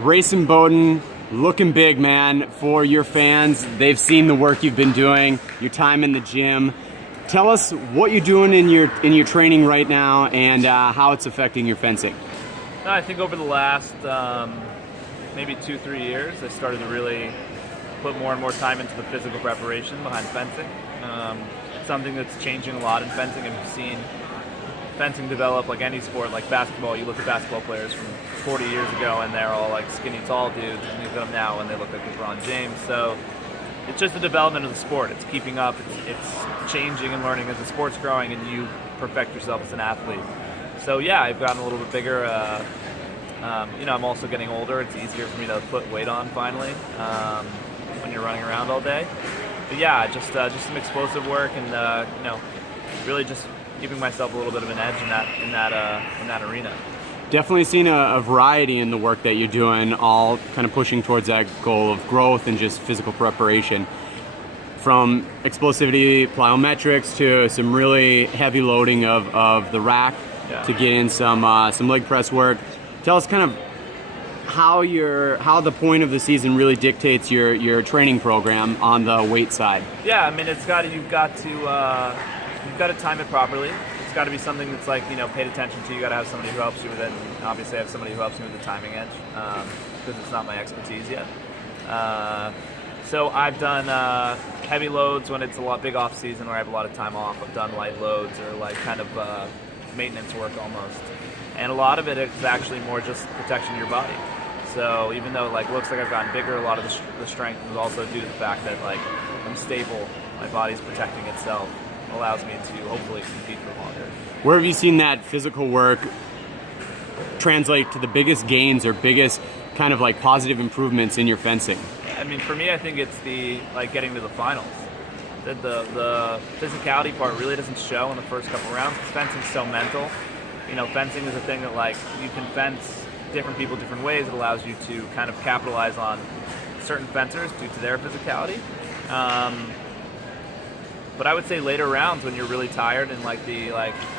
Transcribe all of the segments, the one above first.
Race Imboden, looking big, man. For your fans, they've seen the work you've been doing, your time in the gym. Tell us what you're doing in your training right now and how it's affecting your fencing. I think over the last maybe 2-3 years, I started to really put more and more time into the physical preparation behind fencing. It's something that's changing a lot in fencing, and you've seen fencing develop like any sport, like basketball. You look at basketball players from 40 years ago and they're all like skinny, tall dudes, and you look at them now and they look like LeBron James. So it's just the development of the sport. It's keeping up, it's changing and learning as the sport's growing and you perfect yourself as an athlete. So yeah, I've gotten a little bit bigger. I'm also getting older. It's easier for me to put weight on finally when you're running around all day. But yeah, just some explosive work and really just giving myself a little bit of an edge in that arena. Definitely seen a variety in the work that you're doing, all kind of pushing towards that goal of growth and just physical preparation. From explosivity, plyometrics, to some really heavy loading of the rack, to get in some leg press work. Tell us kind of how the point of the season really dictates your training program on the weight side. Yeah, I mean you've got to time it properly. It's got to be something that's paid attention to. You got to have somebody who helps you with it, and obviously I have somebody who helps me with the timing edge because it's not my expertise yet. So I've done heavy loads when it's big off season where I have a lot of time off. I've done light loads or maintenance work almost, and a lot of it is actually more just protection of your body. So even though it looks like I've gotten bigger, a lot of the strength is also due to the fact that I'm stable. My body's protecting itself. Allows me to hopefully compete for longer. Where have you seen that physical work translate to the biggest gains or biggest kind of positive improvements in your fencing? I mean, for me, I think it's the getting to the finals. The physicality part really doesn't show in the first couple rounds. Fencing's so mental. Fencing is a thing that you can fence different people different ways. It allows you to kind of capitalize on certain fencers due to their physicality. But I would say later rounds when you're really tired and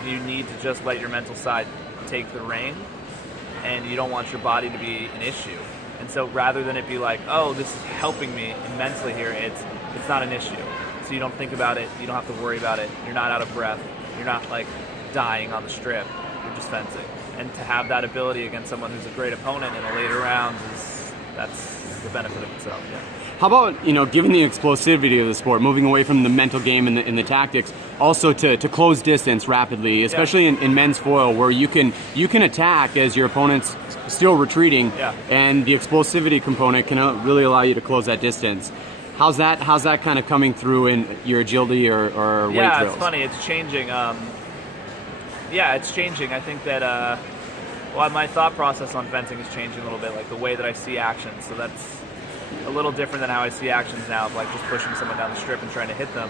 you need to just let your mental side take the reign, and you don't want your body to be an issue. And so rather than it be oh, this is helping me immensely here, it's not an issue. So you don't think about it, you don't have to worry about it, you're not out of breath, you're not dying on the strip, you're just fencing. And to have that ability against someone who's a great opponent in the later rounds that's the benefit of itself, yeah. How about, given the explosivity of the sport, moving away from the mental game and the tactics, also to close distance rapidly, especially in men's foil, where you can attack as your opponent's still retreating, and the explosivity component can really allow you to close that distance. How's that kind of coming through in your agility or weight drills? Yeah, it's funny. It's changing. It's changing. I think that my thought process on fencing is changing a little bit, the way that I see action. So that's a little different than how I see actions now, of just pushing someone down the strip and trying to hit them.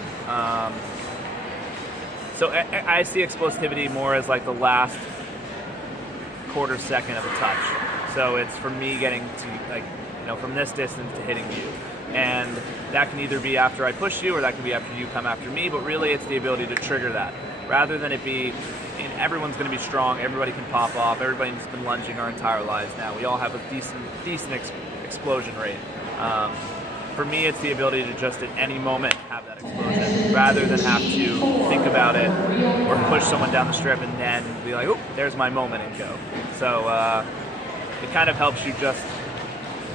So I see explosivity more as the last quarter second of a touch. So it's for me getting to from this distance to hitting you, and that can either be after I push you or that can be after you come after me. But really, it's the ability to trigger that, rather than it be. Everyone's going to be strong. Everybody can pop off. Everybody's been lunging our entire lives now. We all have a decent explosion rate. For me, it's the ability to just at any moment have that explosion, rather than have to think about it or push someone down the strip and then be oh, there's my moment and go. So it kind of helps you just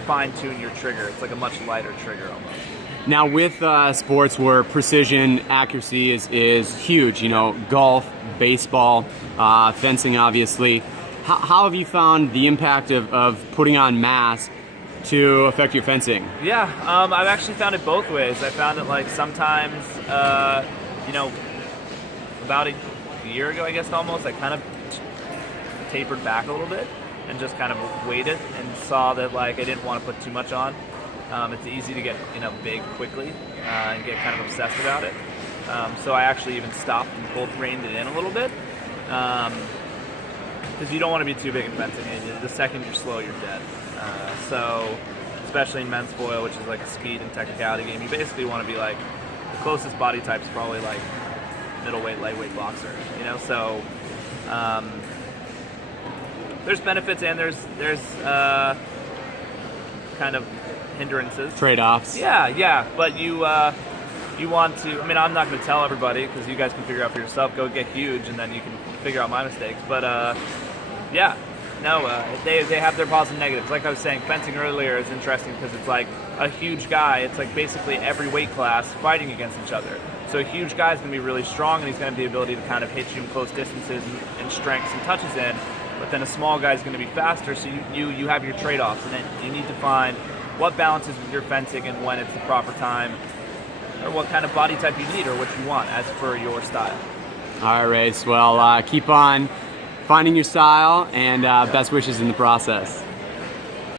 fine-tune your trigger. It's a much lighter trigger almost. Now with sports where precision accuracy is huge, golf, baseball, fencing obviously, how have you found the impact of putting on mass to affect your fencing? Yeah, I've actually found it both ways. I found it sometimes, about a year ago, I guess almost, I kind of tapered back a little bit and just kind of waited and saw that I didn't want to put too much on. It's easy to get big quickly and get kind of obsessed about it. So I actually even stopped and both reined it in a little bit because you don't want to be too big in fencing. The second you're slow, you're dead. So especially in men's foil, which is a speed and technicality game, you basically want to be the closest body type is probably middleweight, lightweight boxer. So there's benefits and there's kind of hindrances. Trade-offs. Yeah, but you want to. I mean, I'm not going to tell everybody because you guys can figure out for yourself. Go get huge, and then you can figure out my mistakes. But yeah, no, they have their positives and negatives. Like I was saying, fencing earlier is interesting because it's like a huge guy. It's like basically every weight class fighting against each other. So a huge guy is going to be really strong, and he's going to have the ability to kind of hit you in close distances and strengths and touches in. But then a small guy is going to be faster, so you have your trade-offs, and then you need to find what balances with your fencing and when it's the proper time, or what kind of body type you need or what you want as for your style. All right, Race. Well, keep on finding your style, and best wishes in the process.